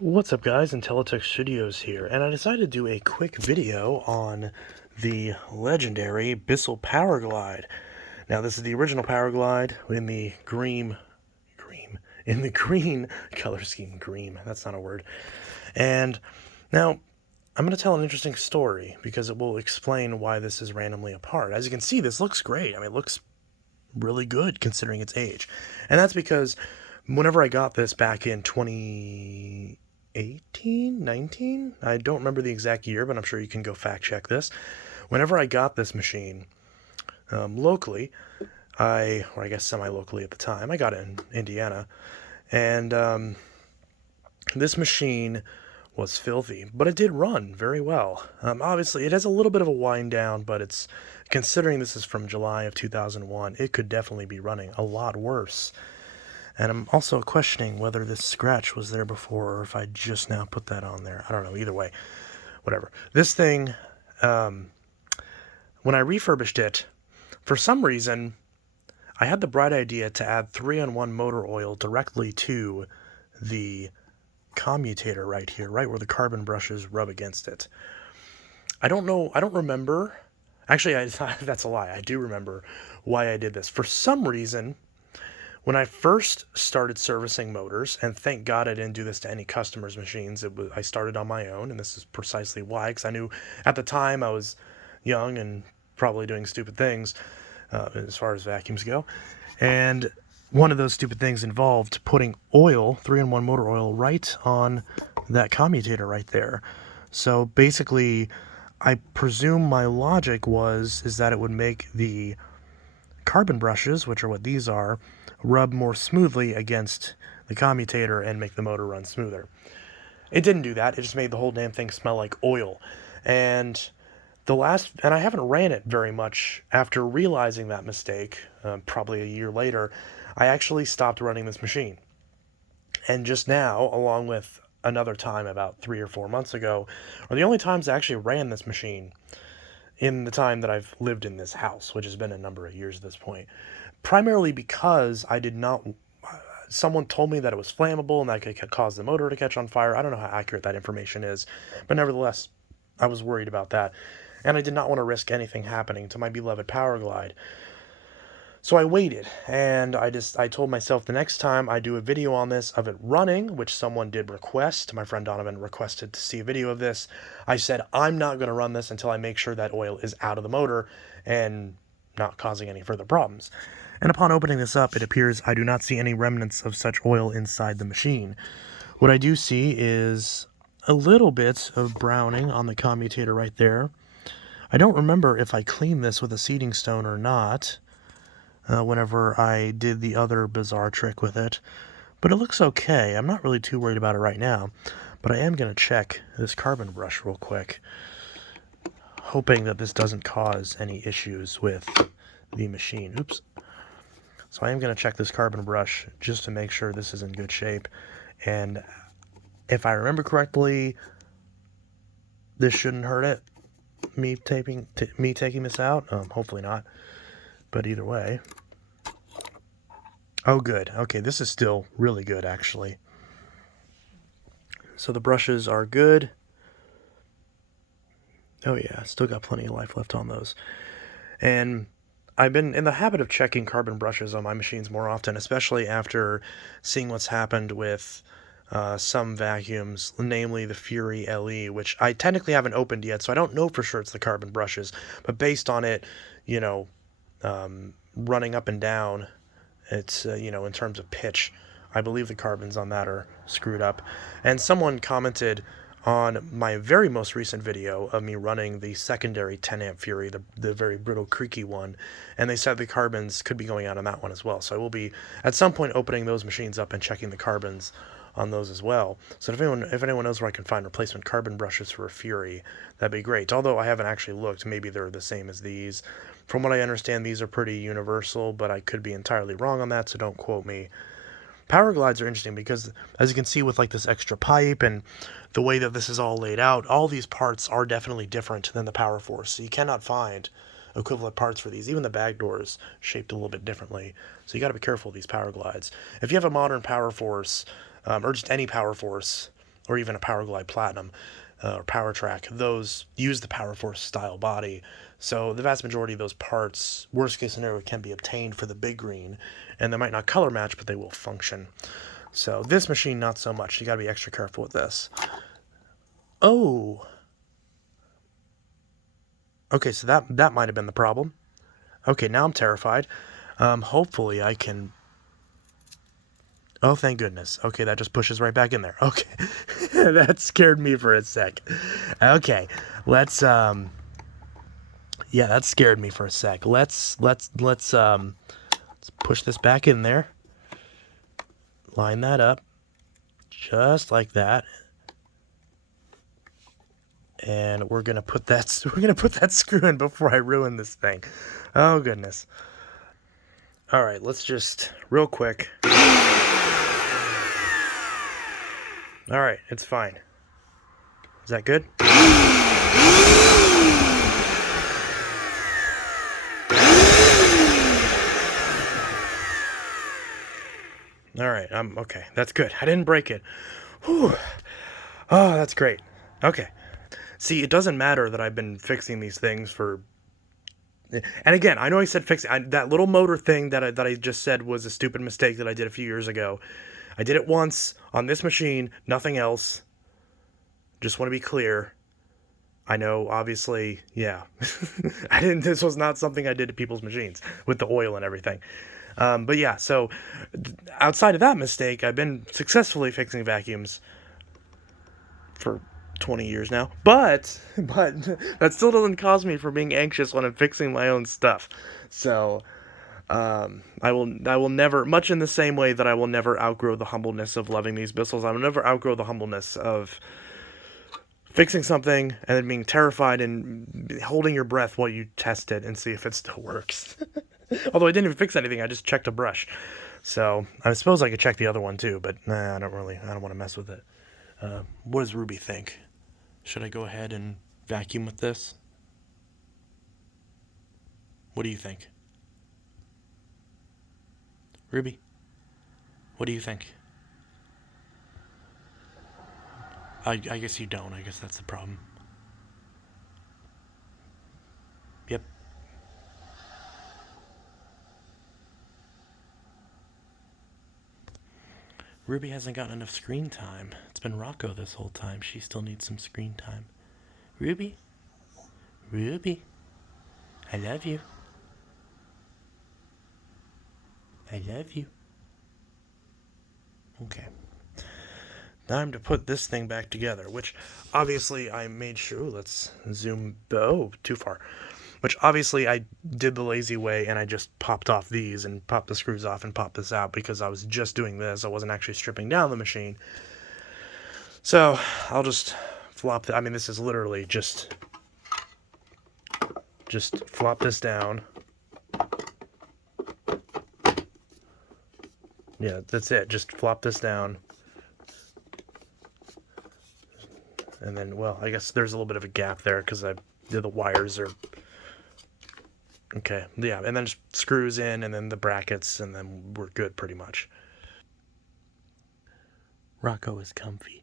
What's up guys, Intellitech Studios here, and I decided to do a quick video on the legendary Bissell PowerGlide. Now this is the original PowerGlide in the green color scheme. That's not a word. And now I'm going to tell an interesting story because it will explain why this is randomly apart. As you can see, this looks great. I mean, it looks really good considering its age. And that's because whenever I got this back in 2018, 19, I don't remember the exact year, but I'm sure you can go fact check this. Whenever I got this machine locally, or I guess semi-locally at the time, I got it in Indiana, and this machine was filthy, but it did run very well. Obviously, it has a little bit of a wind down, but it's considering this is from July of 2001, it could definitely be running a lot worse. And I'm also questioning whether this scratch was there before or if I just now put that on there. I don't know. Either way, whatever. This thing, when I refurbished it, for some reason, I had the bright idea to add 3-in-1 motor oil directly to the commutator right here, right where the carbon brushes rub against it. I don't know. I don't remember. Actually, that's a lie. I do remember why I did this. For some reason, when I first started servicing motors, and thank God I didn't do this to any customers' machines, I started on my own, and this is precisely why, because I knew at the time I was young and probably doing stupid things as far as vacuums go. And one of those stupid things involved putting oil, 3-in-1 motor oil, right on that commutator right there. So basically, I presume my logic is that it would make the carbon brushes, which are what these are, rub more smoothly against the commutator and make the motor run smoother. It didn't do that. It just made the whole damn thing smell like oil. And I haven't ran it very much after realizing that mistake, probably a year later. I actually stopped running this machine. And just now, along with another time about 3 or 4 months ago, are the only times I actually ran this machine in the time that I've lived in this house, which has been a number of years at this point. Primarily because I did not. Someone told me that it was flammable and that could cause the motor to catch on fire. I don't know how accurate that information is, but nevertheless, I was worried about that. And I did not want to risk anything happening to my beloved PowerGlide. So I waited, and I told myself the next time I do a video on this of it running, which someone did request, my friend Donovan requested to see a video of this, I said I'm not going to run this until I make sure that oil is out of the motor and not causing any further problems. And upon opening this up, it appears I do not see any remnants of such oil inside the machine. What I do see is a little bit of browning on the commutator right there. I don't remember if I cleaned this with a seeding stone or not. Whenever I did the other bizarre trick with it. But it looks okay. I'm not really too worried about it right now. But I am going to check this carbon brush real quick, hoping that this doesn't cause any issues with the machine. Oops. So I am going to check this carbon brush just to make sure this is in good shape. And if I remember correctly, this shouldn't hurt it. Me taking this out? Hopefully not. But either way. Oh, good. Okay, this is still really good, actually. So the brushes are good. Oh, yeah, still got plenty of life left on those. And I've been in the habit of checking carbon brushes on my machines more often, especially after seeing what's happened with some vacuums, namely the Fury LE, which I technically haven't opened yet, so I don't know for sure it's the carbon brushes. But based on it, running up and down, it's, in terms of pitch, I believe the carbons on that are screwed up. And someone commented on my very most recent video of me running the secondary 10-amp Fury, the very brittle, creaky one, and they said the carbons could be going out on that one as well. So I will be, at some point, opening those machines up and checking the carbons on those as well. So if anyone knows where I can find replacement carbon brushes for a Fury, that'd be great. Although I haven't actually looked, maybe they're the same as these. From what I understand, these are pretty universal, but I could be entirely wrong on that, so don't quote me. PowerGlides are interesting because, as you can see with like this extra pipe and the way that this is all laid out, all these parts are definitely different than the Power Force. So you cannot find equivalent parts for these. Even the bag doors shaped a little bit differently. So you got to be careful of these PowerGlides. If you have a modern Power Force, or just any Power Force, or even a PowerGlide Platinum or PowerTrack, those use the PowerForce style body. So the vast majority of those parts, worst case scenario, can be obtained for the big green, and they might not color match, but they will function. So this machine, not so much. You got to be extra careful with this. Oh. Okay, so that might have been the problem. Okay, now I'm terrified. Hopefully I can... Oh, thank goodness. Okay, that just pushes right back in there. Okay. That scared me for a sec. Okay, let's yeah, that scared me for a sec. Let's push this back in there. Line that up. Just like that. And we're gonna put that screw in before I ruin this thing. Oh goodness. All right, let's just real quick. All right, it's fine. Is that good? All right, okay. That's good. I didn't break it. Whew. Oh, that's great. Okay. See, it doesn't matter that I've been fixing these things for... And again, I know I said fixing... that little motor thing that I just said was a stupid mistake that I did a few years ago. I did it once on this machine, nothing else. Just want to be clear. I know, obviously, yeah. This was not something I did to people's machines with the oil and everything. But yeah, so outside of that mistake, I've been successfully fixing vacuums for 20 years now. But that still doesn't cause me from being anxious when I'm fixing my own stuff. So I will never, much in the same way that I will never outgrow the humbleness of loving these Bissells, I will never outgrow the humbleness of fixing something and then being terrified and holding your breath while you test it and see if it still works. Although I didn't even fix anything, I just checked a brush. So I suppose I could check the other one too, but nah, I don't want to mess with it. What does Ruby think? Should I go ahead and vacuum with this? What do you think? Ruby, what do you think? I guess you don't. I guess that's the problem. Yep. Ruby hasn't gotten enough screen time. It's been Rocco this whole time. She still needs some screen time. Ruby? Ruby? I love you. I love you. Okay. Time to put this thing back together, which obviously I made sure... let's zoom... oh, too far. Which obviously I did the lazy way and I just popped off these and popped the screws off and popped this out because I was just doing this. I wasn't actually stripping down the machine. So I'll just flop... I mean, this is literally just flop this down. Yeah, that's it. Just flop this down. And then, well, I guess there's a little bit of a gap there because the wires are... okay, yeah, and then just screws in and then the brackets and then we're good pretty much. Rocco is comfy.